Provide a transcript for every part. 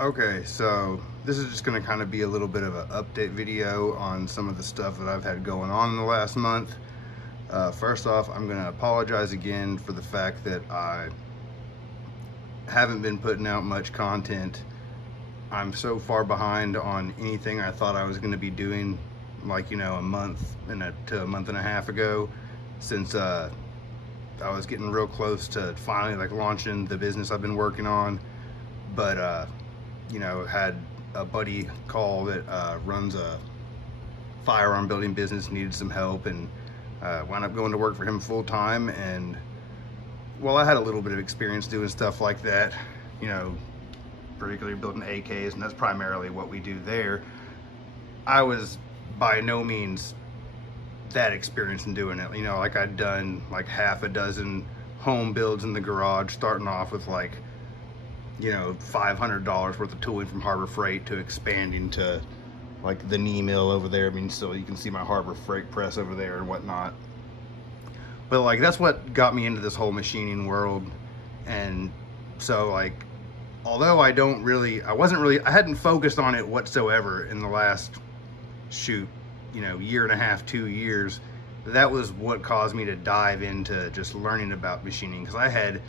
Okay, so this is just going to kind of be a little bit of an update video on some of the stuff that I've had going on in the last month. First off, I'm going to apologize again for the fact that I haven't been putting out much content. I'm so far behind on anything I thought I was going to be doing, like, you know, a month to a month and a half ago, since I was getting real close to finally like launching the business I've been working on. But you know, had a buddy call that runs a firearm building business, needed some help, and wound up going to work for him full time. And well, I had a little bit of experience doing stuff like that, you know, particularly building AKs, and that's primarily what we do there. I was by no means that experienced in doing it. You know, like I'd done like half a dozen home builds in the garage, starting off with like, you know, $500 worth of tooling from Harbor Freight to expanding to like the knee mill over there. I mean, so you can see my Harbor Freight press over there and whatnot. But like, that's what got me into this whole machining world. And so like, although I hadn't focused on it whatsoever in the last, shoot, you know, year and a half, 2 years, that was what caused me to dive into just learning about machining, because I had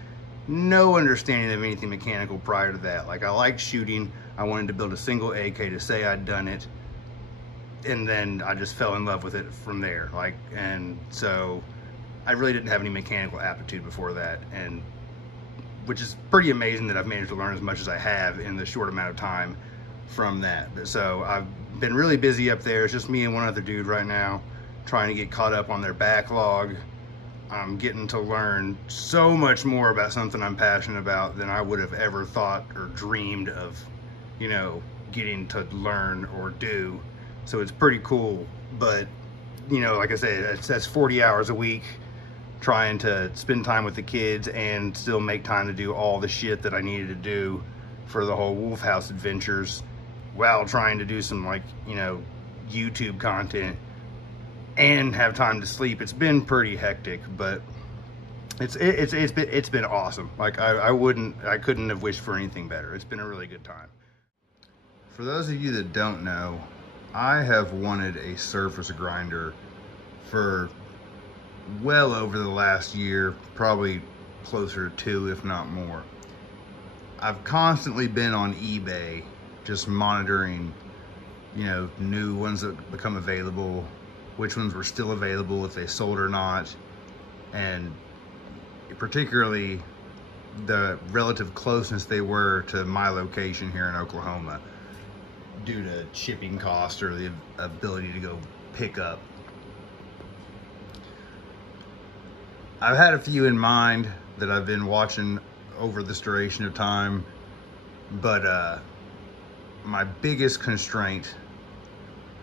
no understanding of anything mechanical prior to that. Like, I liked shooting. I wanted to build a single AK to say I'd done it, and then I just fell in love with it from there. Like, and so I really didn't have any mechanical aptitude before that, and which is pretty amazing that I've managed to learn as much as I have in the short amount of time from that. But so I've been really busy up there. It's just me and one other dude right now trying to get caught up on their backlog. I'm getting to learn so much more about something I'm passionate about than I would have ever thought or dreamed of, you know, getting to learn or do. So it's pretty cool. But, you know, like I said, that's 40 hours a week trying to spend time with the kids and still make time to do all the shit that I needed to do for the whole Wolf-Haus adventures, while trying to do some, like, you know, YouTube content and have time to sleep. It's been pretty hectic, but it's been awesome. Like, I couldn't have wished for anything better. It's been a really good time. For those of you that don't know, I have wanted a surface grinder for well over the last year, probably closer to 2, if not more. I've constantly been on eBay just monitoring, you know, new ones that become available, which ones were still available, if they sold or not, and particularly the relative closeness they were to my location here in Oklahoma, due to shipping costs or the ability to go pick up. I've had a few in mind that I've been watching over this duration of time, but my biggest constraint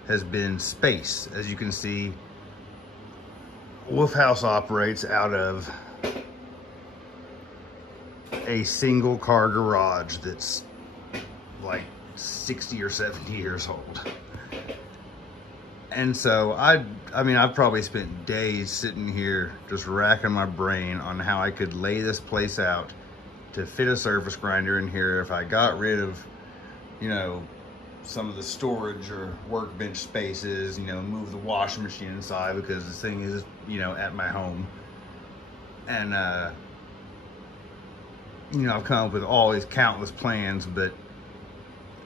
has been space. As you can see, Wolf-Haus operates out of a single car garage that's like 60 or 70 years old. And so I mean, I've probably spent days sitting here just racking my brain on how I could lay this place out to fit a surface grinder in here if I got rid of, you know, some of the storage or workbench spaces, you know, move the washing machine inside, because this thing is, you know, at my home. And, you know, I've come up with all these countless plans, but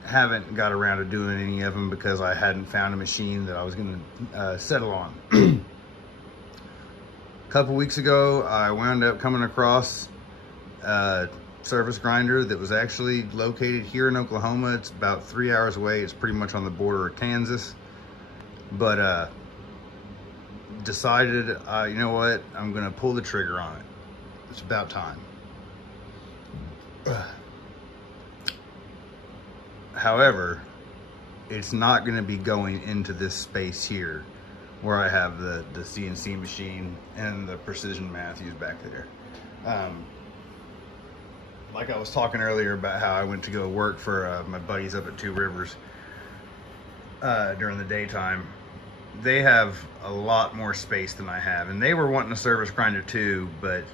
haven't got around to doing any of them because I hadn't found a machine that I was going to settle on. A couple weeks ago, I wound up coming across a surface grinder that was actually located here in Oklahoma. It's about 3 hours away. It's pretty much on the border of Kansas. But decided, you know what, I'm gonna pull the trigger on it. It's about time. However, it's not gonna be going into this space here where I have the CNC machine and the Precision Matthews back there. Like I was talking earlier about how I went to go work for my buddies up at Two Rivers during the daytime. They have a lot more space than I have, and they were wanting a service grinder too, but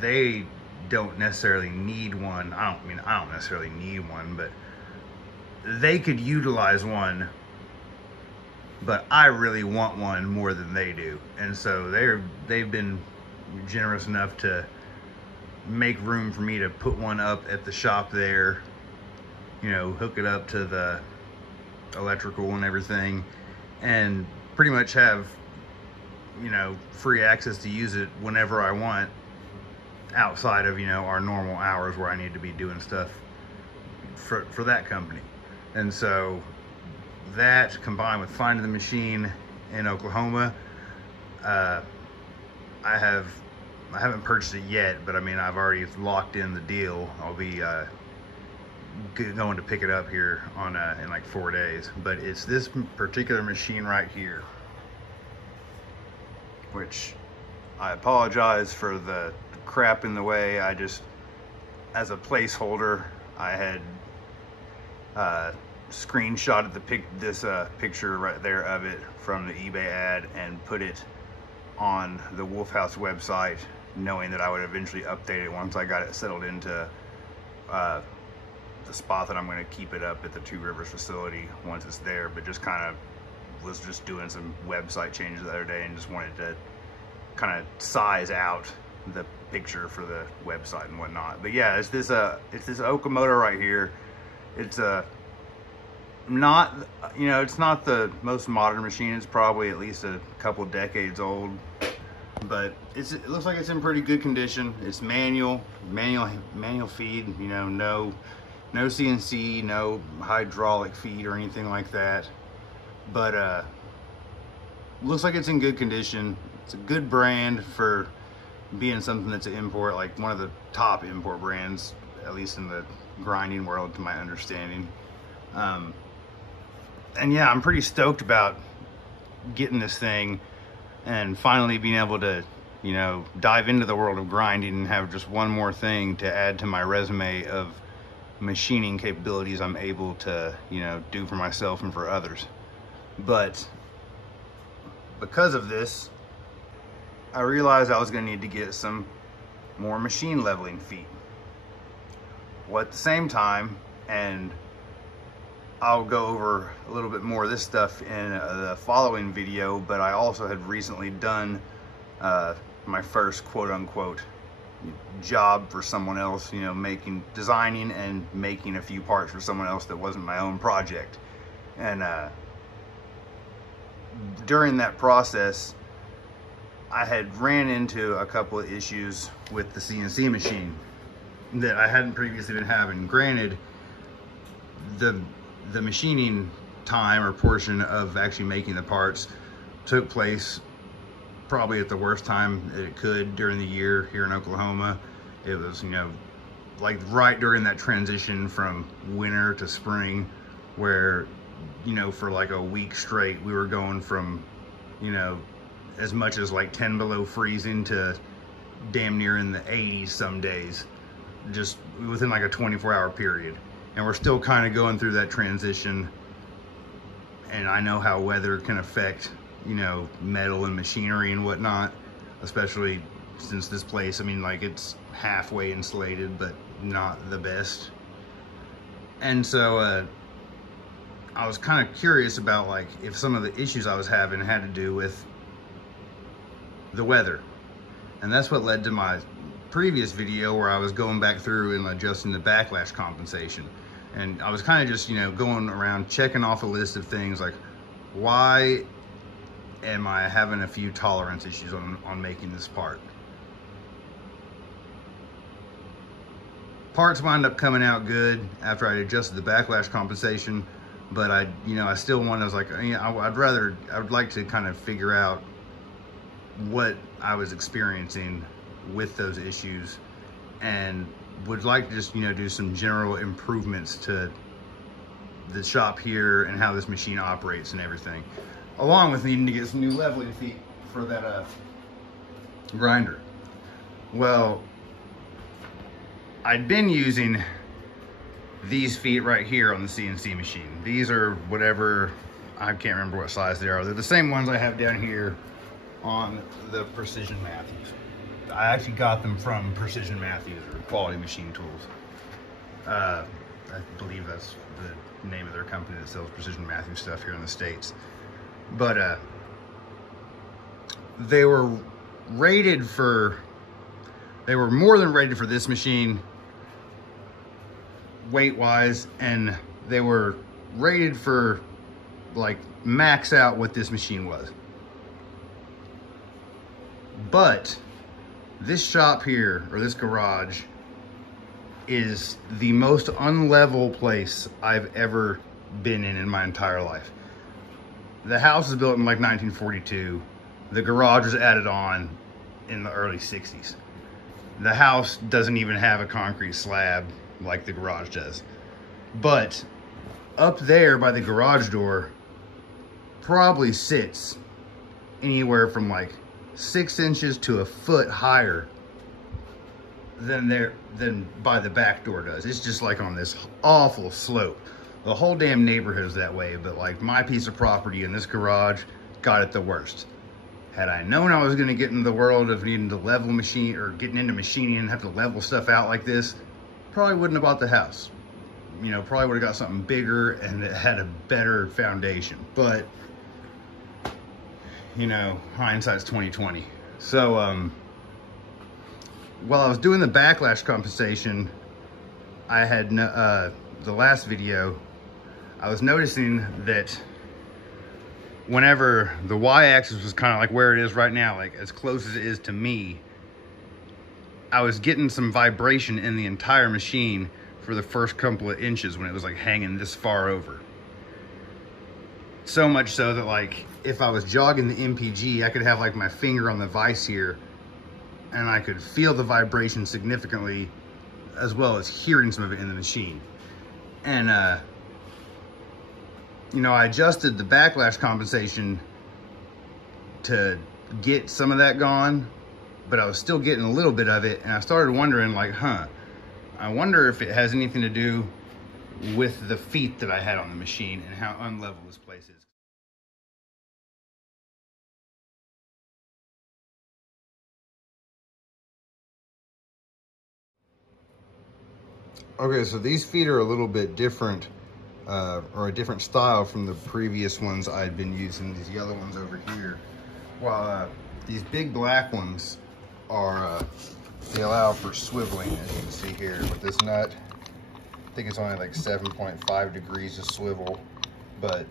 they don't necessarily need one. I don't necessarily need one, but they could utilize one, but I really want one more than they do. And so they've been generous enough to make room for me to put one up at the shop there, you know, hook it up to the electrical and everything, and pretty much have, you know, free access to use it whenever I want, outside of, you know, our normal hours where I need to be doing stuff for that company. And so that, combined with finding the machine in Oklahoma, I haven't purchased it yet, but I mean, I've already locked in the deal. I'll be going to pick it up here on in like 4 days. But it's this particular machine right here, which I apologize for the crap in the way. I just, as a placeholder, I had screenshotted this picture right there of it from the eBay ad and put it on the Wolf-Haus website, knowing that I would eventually update it once I got it settled into the spot that I'm going to keep it up at the Two Rivers facility once it's there. But just kind of was just doing some website changes the other day and just wanted to kind of size out the picture for the website and whatnot. But yeah, it's this Oka motor right here. It's not, you know, it's not the most modern machine. It's probably at least a couple decades old, but it looks like it's in pretty good condition. It's manual feed, you know, no CNC, no hydraulic feed or anything like that. But looks like it's in good condition. It's a good brand for being something that's an import, like one of the top import brands, at least in the grinding world, to my understanding. And yeah, I'm pretty stoked about getting this thing and finally being able to, you know, dive into the world of grinding and have just one more thing to add to my resume of machining capabilities I'm able to, you know, do for myself and for others. But because of this, I realized I was going to need to get some more machine leveling feet. Well, at the same time, and I'll go over a little bit more of this stuff in the following video, but I also had recently done my first quote-unquote job for someone else, you know, designing and making a few parts for someone else that wasn't my own project. And during that process, I had ran into a couple of issues with the CNC machine that I hadn't previously been having. Granted, the machining time or portion of actually making the parts took place probably at the worst time that it could during the year here in Oklahoma. It was, you know, like right during that transition from winter to spring, where, you know, for like a week straight, we were going from, you know, as much as like 10 below freezing to damn near in the 80s some days, just within like a 24-hour period. And we're still kind of going through that transition. And I know how weather can affect, you know, metal and machinery and whatnot, especially since this place, I mean, like, it's halfway insulated, but not the best. And so I was kind of curious about, like, if some of the issues I was having had to do with the weather. And that's what led to my previous video where I was going back through and adjusting the backlash compensation. And I was kind of just, you know, going around checking off a list of things like, why am I having a few tolerance issues on making this part? Parts wind up coming out good after I adjusted the backlash compensation, but I still wanted, I was like, you know, I would like to kind of figure out what I was experiencing with those issues, and would like to just, you know, do some general improvements to the shop here and how this machine operates and everything, along with needing to get some new leveling feet for that grinder. Well, I'd been using these feet right here on the CNC machine. These are whatever, I can't remember what size they are. They're the same ones I have down here on the Precision Matthews. I actually got them from Precision Matthews, or Quality Machine Tools. I believe that's the name of their company that sells Precision Matthew stuff here in the States. But they were more than rated for this machine weight-wise, and they were rated for like max out what this machine was. But this shop here, or this garage, is the most unlevel place I've ever been in my entire life. The house was built in like 1942. The garage was added on in the early 60s. The house doesn't even have a concrete slab like the garage does. But up there by the garage door probably sits anywhere from like 6 inches to a foot higher than by the back door does. It's just like on this awful slope. The whole damn neighborhood is that way, but like my piece of property in this garage got it the worst. Had I known I was gonna get into the world of needing to level machine, or getting into machining and have to level stuff out like this, probably wouldn't have bought the house. You know, probably would have got something bigger and that had a better foundation. But, you know, hindsight's 20/20. So, while I was doing the backlash compensation, I had, the last video, I was noticing that whenever the y-axis was kind of like where it is right now, like as close as it is to me, I was getting some vibration in the entire machine for the first couple of inches when it was like hanging this far over. So much so that like if I was jogging the MPG, I could have like my finger on the vise here and I could feel the vibration significantly, as well as hearing some of it in the machine. And you know, I adjusted the backlash compensation to get some of that gone, but I was still getting a little bit of it, and I started wondering like, I wonder if it has anything to do with the feet that I had on the machine and how unlevel this place is. Okay, so these feet are a little bit different, or a different style from the previous ones I'd been using, these yellow ones over here. While these big black ones are, they allow for swiveling, as you can see here with this nut. I think it's only like 7.5 degrees of swivel, but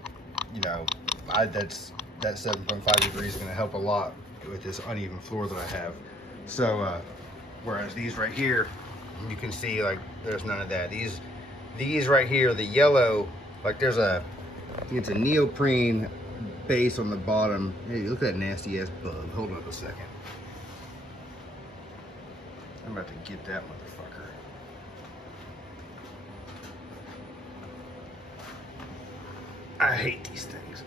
you know, that 7.5 degrees is gonna help a lot with this uneven floor that I have. So, whereas these right here, you can see like there's none of that. These right here, the yellow, like there's I think it's a neoprene base on the bottom. Hey, look at that nasty ass bug. Hold on a second. I'm about to get that motherfucker. I hate these things.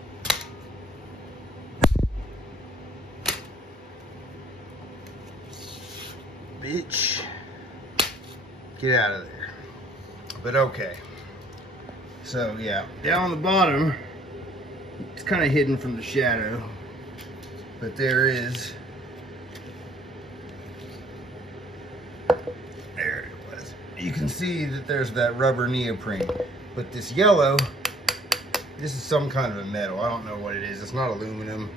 Bitch. Get out of there. But okay. So yeah, down on the bottom, it's kind of hidden from the shadow, but there is, there it was. You can see that there's that rubber neoprene, but this yellow, this is some kind of a metal. I don't know what it is. It's not aluminum.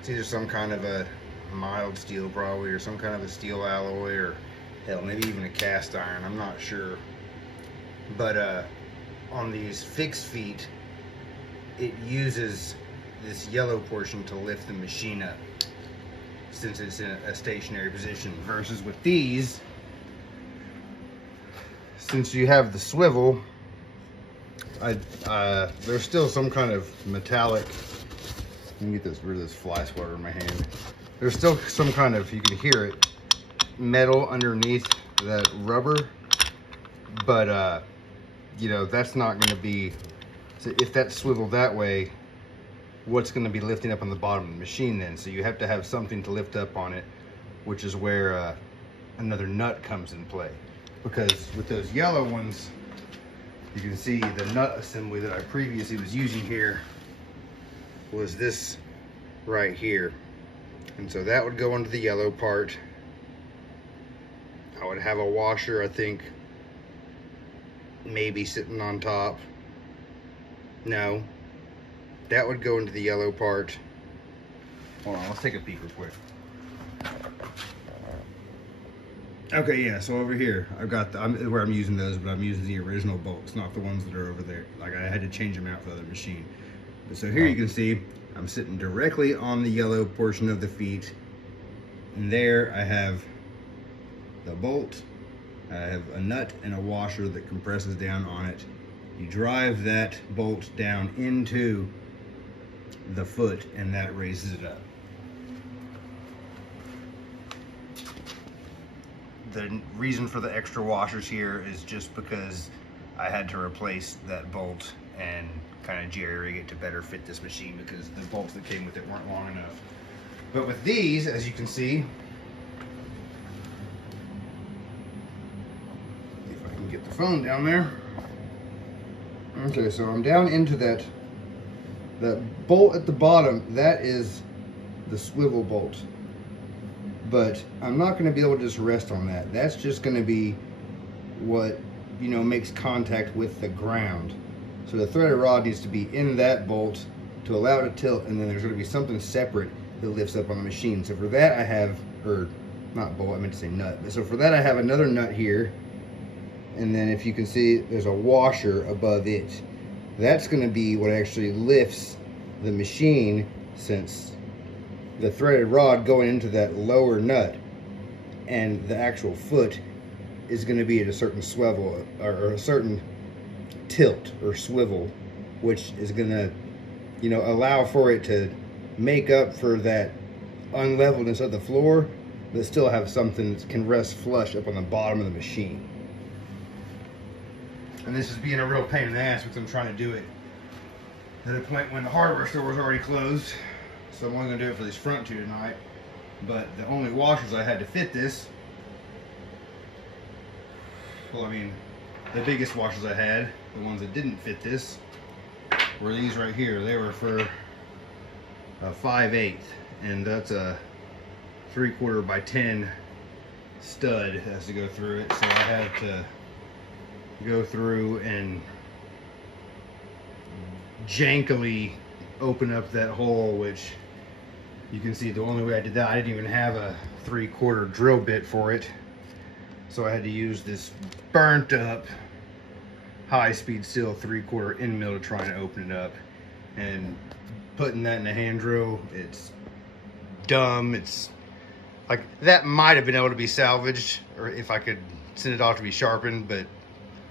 It's either some kind of a mild steel probably, or some kind of a steel alloy, or hell, maybe even a cast iron. I'm not sure. But on these fixed feet, it uses this yellow portion to lift the machine up, since it's in a stationary position, versus with these, since you have the swivel, there's still some kind of metallic, let me get rid of this fly swatter in my hand. There's still some kind of, you can hear it, metal underneath that rubber, but you know, that's not going to be, so if that's swiveled that way, what's going to be lifting up on the bottom of the machine then? So you have to have something to lift up on it, which is where another nut comes in play. Because with those yellow ones, you can see the nut assembly that I previously was using here was this right here. And so that would go under the yellow part. I would have a washer, I think, maybe sitting on top. No, that would go into the yellow part. Hold on, let's take a peek real quick. Okay, yeah, so over here, I've got where I'm using those, but I'm using the original bolts, not the ones that are over there. Like, I had to change them out for the other machine. But so here you can see, I'm sitting directly on the yellow portion of the feet. And there I have the bolt. I have a nut and a washer that compresses down on it. You drive that bolt down into the foot, and that raises it up. The reason for the extra washers here is just because I had to replace that bolt and kind of jerry-rig it to better fit this machine because the bolts that came with it weren't long enough. But with these, as you can see, if I can get the phone down there. Okay, so I'm down into that bolt at the bottom. That is the swivel bolt. But I'm not going to be able to just rest on that. That's just going to be what, you know, makes contact with the ground. So the threaded rod needs to be in that bolt to allow it to tilt, and then there's going to be something separate that lifts up on the machine. So for that I have, or not bolt, I meant to say nut. So for that I have another nut here, and then if you can see, there's a washer above it. That's going to be what actually lifts the machine, since the threaded rod going into that lower nut and the actual foot is going to be at a certain swivel or a certain tilt or swivel, which is going to, you know, allow for it to make up for that unleveledness of the floor, but still have something that can rest flush up on the bottom of the machine. And this is being a real pain in the ass because I'm trying to do it at a point when the hardware store was already closed. So I'm only going to do it for these front two tonight. But the only washers I had to fit this, well, I mean, the biggest washers I had, the ones that didn't fit this, were these right here. They were for a 5/8, and that's a 3/4 by 10 stud that has to go through it. So I had to go through and jankily open up that hole, which you can see the only way I did that, I didn't even have a 3/4 drill bit for it. So I had to use this burnt up high-speed steel 3/4 end mill to try and open it up. And putting that in a hand drill, it's dumb. It's like, that might have been able to be salvaged, or if I could send it off to be sharpened, but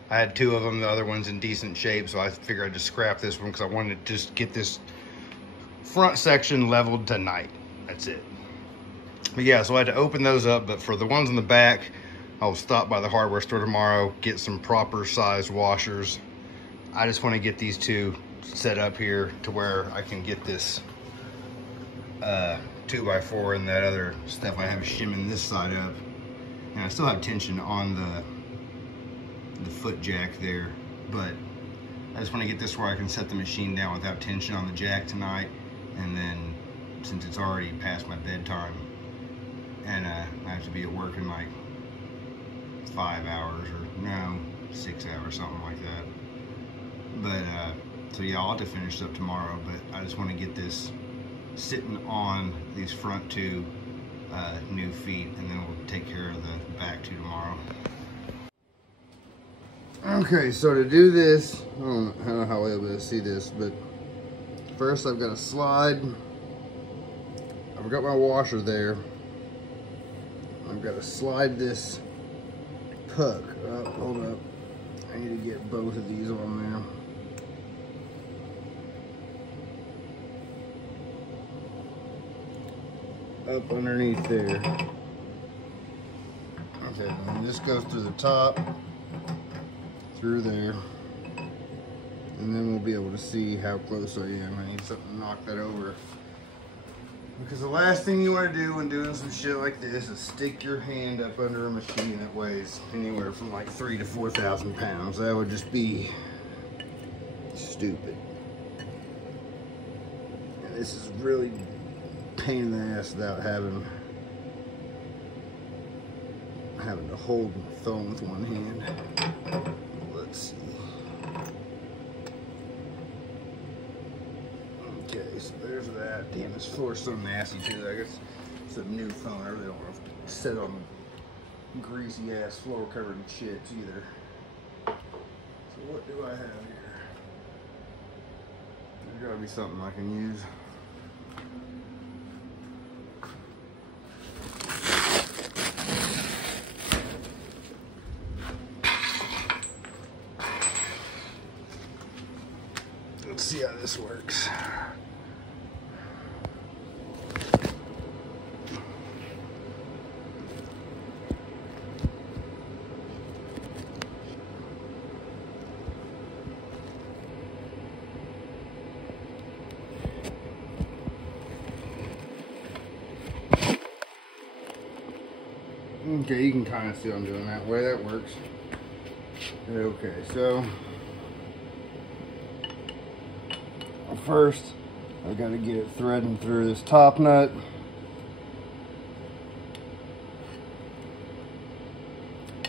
I had two of them, the other one's in decent shape, so I figured I'd just scrap this one because I wanted to just get this front section leveled tonight. That's it. But yeah, so I had to open those up, but for the ones in the back, I'll stop by the hardware store tomorrow, get some proper size washers. I just want to get these two set up here to where I can get this 2x4 and that other stuff I have shimming this side up. And I still have tension on the foot jack there, but I just want to get this where I can set the machine down without tension on the jack tonight. And then, since it's already past my bedtime and I have to be at work in like 5 hours, or no, 6 hours, something like that. But so yeah, I'll have to finish this up tomorrow, but I just want to get this sitting on these front two new feet, and then we'll take care of the back two tomorrow. Okay, so to do this, I don't know how I'll be able to see this, but first I've got to slide. I've got my washer there. I've got to slide this puck up. Hold up. I need to get both of these on there. Up underneath there. Okay, then this goes through the top, through there, and then we'll be able to see how close I am. I need something to knock that over. Because the last thing you want to do when doing some shit like this is stick your hand up under a machine that weighs anywhere from like 3,000 to 4,000 pounds. That would just be stupid. And this is really pain in the ass without having to hold my phone with one hand. Look. Let's see. Okay, so there's that. Damn, this floor's so nasty too. I guess it's a new phone. I really don't want to sit on greasy ass floor covered in shit either. So what do I have here? There's gotta be something I can use. Let's see how this works. Okay, you can kind of see what I'm doing that way. That works. Okay, so first I got to get it threading through this top nut.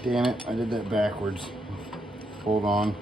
Damn it, I did that backwards. Hold on.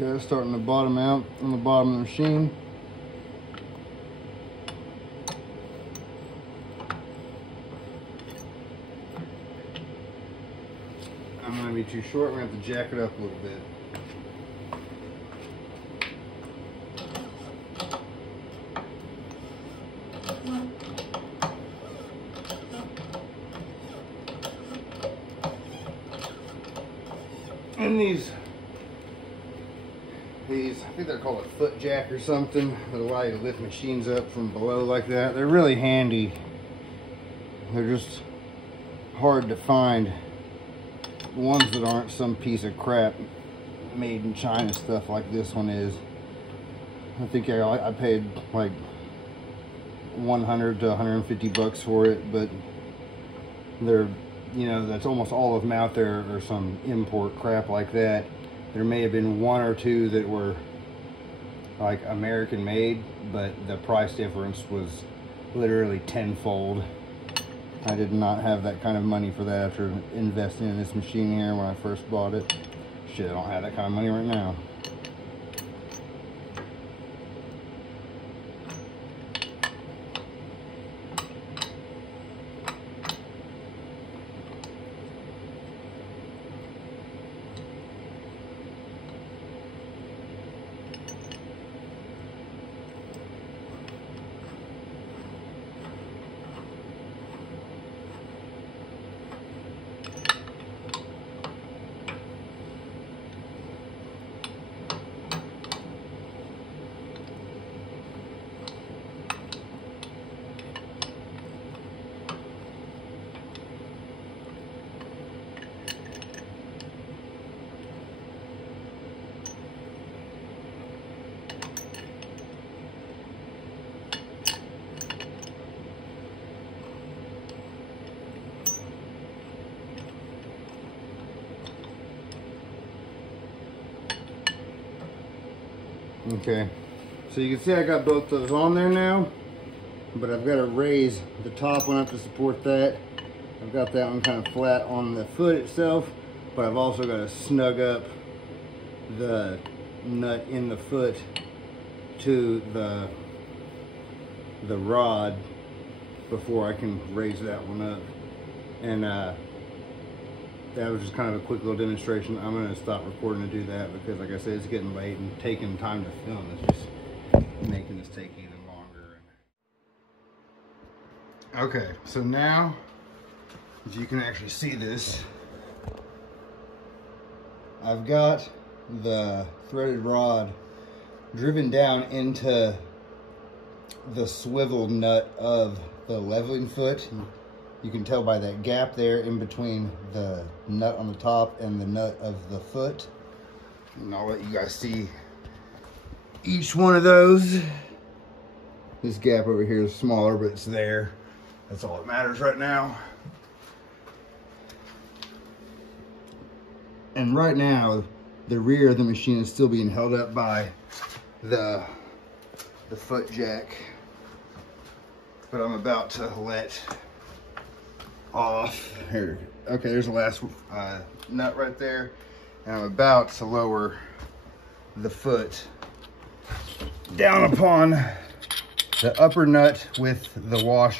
Okay, starting to bottom out on the bottom of the machine. I'm going to be too short, I'm going to have to jack it up a little bit. And these, I think they're called a foot jack or something, that allow you to lift machines up from below like that. They're really handy. They're just hard to find. Ones that aren't some piece of crap made in China stuff like this one is. I think I paid like 100 to 150 bucks for it, but they're, you know, that's almost all of them out there or some import crap like that. There may have been one or two that were like American made, but the price difference was literally tenfold. I did not have that kind of money for that after investing in this machine here when I first bought it. Shit, I don't have that kind of money right now. Okay, so you can see I got both those on there now, but I've got to raise the top one up to support that. I've got that one kind of flat on the foot itself, but I've also got to snug up the nut in the foot to the rod before I can raise that one up. And that was just kind of a quick little demonstration. I'm going to stop recording to do that because, like I said, it's getting late and taking time to film is just making this take even longer. Okay, so now, if you can actually see this, I've got the threaded rod driven down into the swivel nut of the leveling foot. You can tell by that gap there in between the nut on the top and the nut of the foot. And I'll let you guys see each one of those. This gap over here is smaller, but it's there. That's all that matters right now. And right now, the rear of the machine is still being held up by the foot jack. But I'm about to let off here. Okay, there's the last nut right there. And I'm about to lower the foot down upon the upper nut with the washer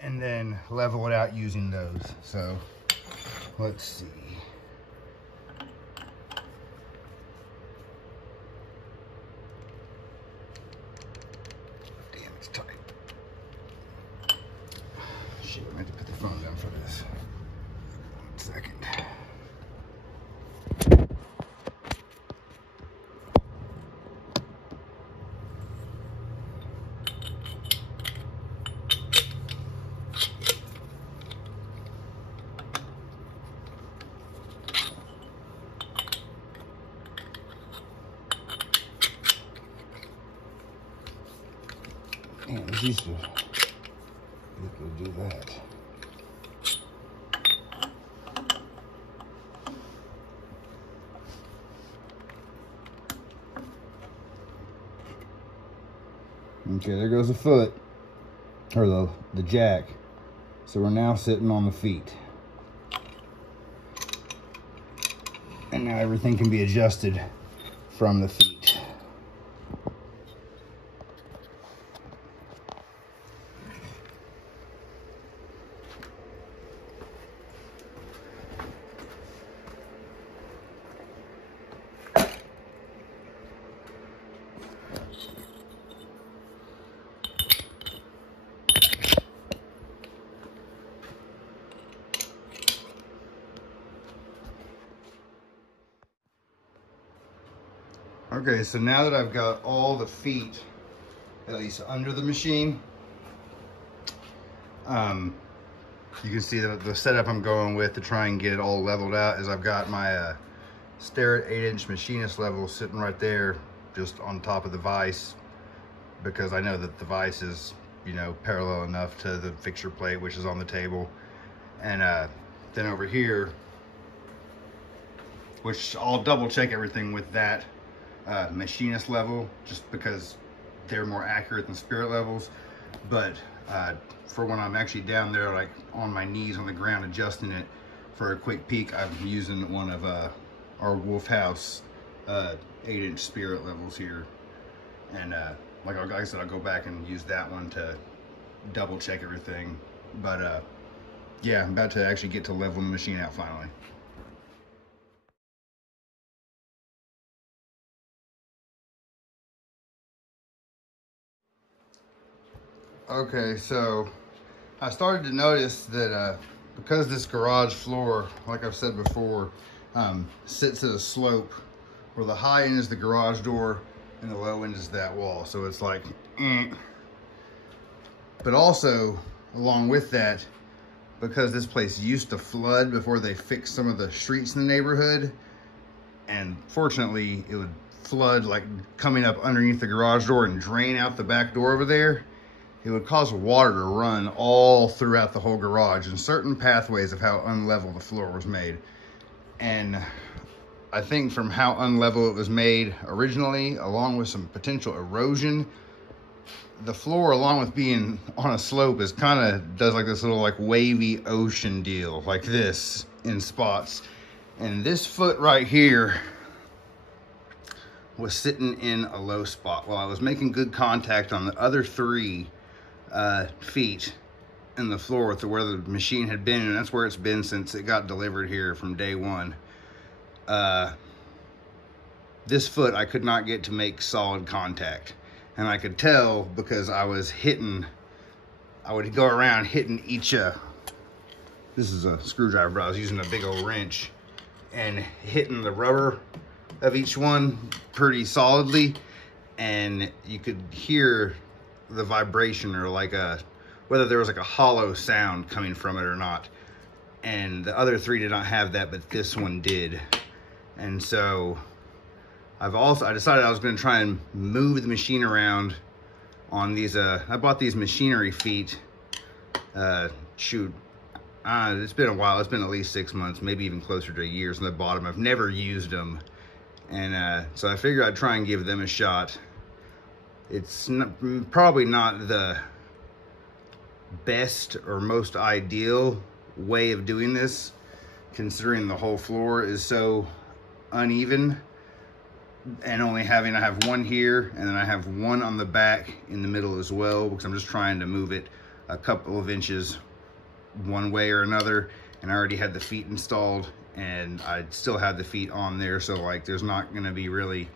and then level it out using those. So let's see. Damn, it's tight. Shit, I have to put the phone down for this. 1 second. Man, it's easy to do that. Okay, there goes the foot, or the jack. So we're now sitting on the feet. And now everything can be adjusted from the feet. Okay, so now that I've got all the feet, at least under the machine, you can see that the setup I'm going with to try and get it all leveled out is I've got my Starrett 8-inch machinist level sitting right there just on top of the vise, because I know that the vise is, you know, parallel enough to the fixture plate, which is on the table. And then over here, which I'll double check everything with that machinist level, just because they're more accurate than Spirit levels. But for when I'm actually down there, like on my knees on the ground adjusting it for a quick peek, I'm using one of our Wolf-Haus 8-inch Spirit levels here. And like I said, I'll go back and use that one to double check everything. But yeah, I'm about to actually get to leveling the machine out finally. Okay, so I started to notice that because this garage floor, like I've said before, sits at a slope where the high end is the garage door and the low end is that wall. So it's like, But also, along with that, because this place used to flood before they fixed some of the streets in the neighborhood, and fortunately it would flood like coming up underneath the garage door and drain out the back door over there, it would cause water to run all throughout the whole garage in certain pathways of how unlevel the floor was made. And I think from how unlevel it was made originally, along with some potential erosion, the floor, along with being on a slope, is kind of does like this little like wavy ocean deal like this in spots. And this foot right here was sitting in a low spot while I was making good contact on the other 3 feet. in the floor with where the machine had been, and that's where it's been since it got delivered here from day one. This foot I could not get to make solid contact, and I could tell because I would go around hitting each this is a screwdriver, but I was using a big old wrench and hitting the rubber of each one pretty solidly, and you could hear the vibration, or like whether there was like a hollow sound coming from it or not. And the other three did not have that, but this one did. And so I decided I was going to try and move the machine around on these. I bought these machinery feet. It's been a while. It's been at least 6 months, maybe even closer to a year since I bought them. I've never used them, and so I figured I'd try and give them a shot. It's probably not the best or most ideal way of doing this, considering the whole floor is so uneven, and I have one here, and then I have one on the back in the middle as well, because I'm just trying to move it a couple of inches one way or another. And I already had the feet installed, and I still had the feet on there, so like there's not going to be really,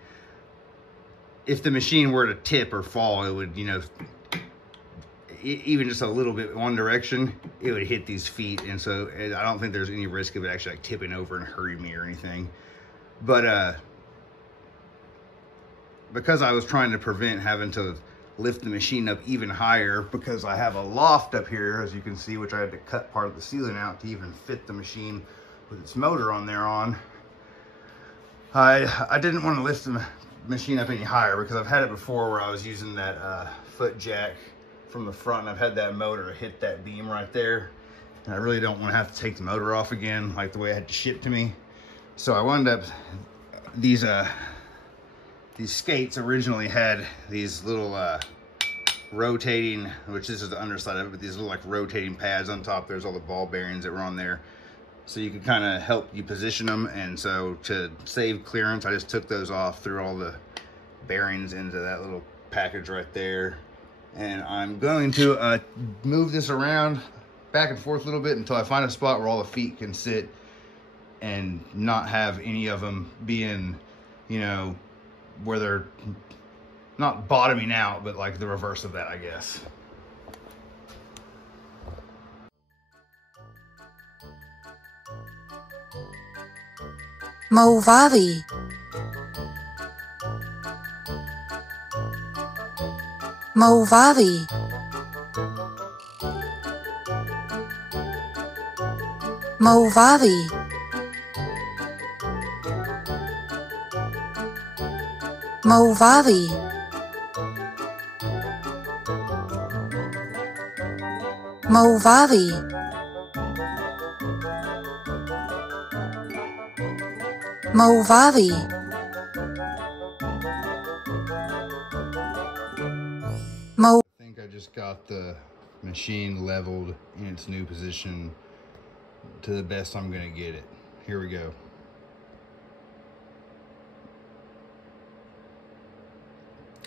if the machine were to tip or fall, it would, you know, even just a little bit one direction, it would hit these feet. And so I don't think there's any risk of it actually like tipping over and hurting me or anything. But because I was trying to prevent having to lift the machine up even higher, because I have a loft up here, as you can see, which I had to cut part of the ceiling out to even fit the machine with its motor on there on. I didn't want to lift the machine up any higher, because I've had it before where I was using that foot jack from the front, and I've had that motor hit that beam right there, and I really don't want to have to take the motor off again like the way it had to ship to me. So I wound up, these skates originally had these little rotating, which this is the underside of it, but these little like rotating pads on top. There's all the ball bearings that were on there, so you could kind of help you position them. And so to save clearance, I just took those off, threw all the bearings into that little package right there. And I'm going to move this around back and forth a little bit until I find a spot where all the feet can sit and not have any of them being, you know, where they're not bottoming out, but like the reverse of that, I guess. Mauvavi. Mauvavi. Mauvavi. Mauvavi. Mauvavi. Mauvavi. I think I just got the machine leveled in its new position to the best I'm gonna get it. Here we go.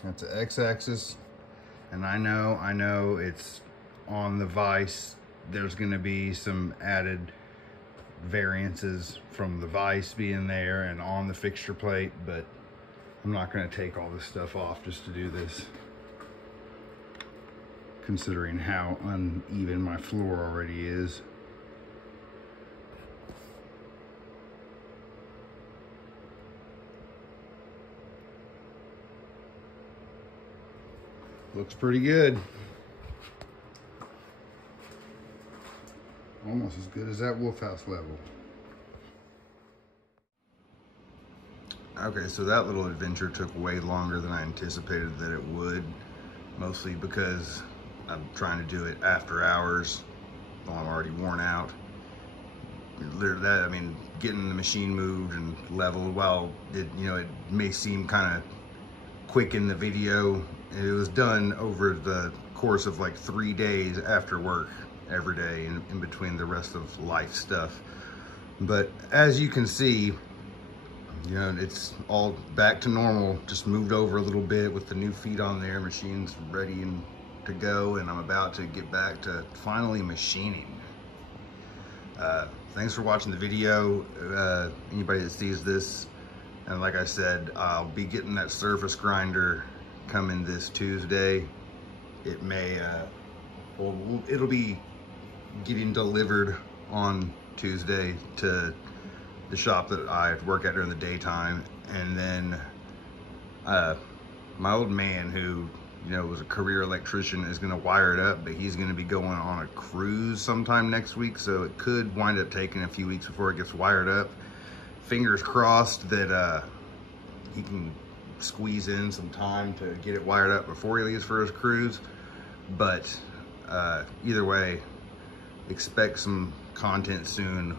That's the x-axis, and I know it's on the vise. There's gonna be some added variances from the vise being there and on the fixture plate, but I'm not gonna take all this stuff off just to do this, considering how uneven my floor already is. Looks pretty good. Almost as good as that Wolf-Haus level. Okay, so that little adventure took way longer than I anticipated that it would, mostly because I'm trying to do it after hours while I'm already worn out. That, I mean, getting the machine moved and leveled, while it may seem kind of quick in the video, it was done over the course of like 3 days after work every day, in between the rest of life stuff. But as you can see, it's all back to normal, just moved over a little bit with the new feet on there. Machine's ready and to go, and I'm about to get back to finally machining. Thanks for watching the video. Anybody that sees this, and like I said, I'll be getting that surface grinder coming this Tuesday. It may, it'll be getting delivered on Tuesday to the shop that I work at during the daytime. And then my old man, who was a career electrician, is going to wire it up, but he's going to be going on a cruise sometime next week, so it could wind up taking a few weeks before it gets wired up. Fingers crossed that he can squeeze in some time to get it wired up before he leaves for his cruise. But either way, expect some content soon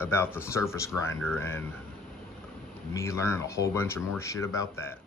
about the surface grinder and me learning a whole bunch of more shit about that.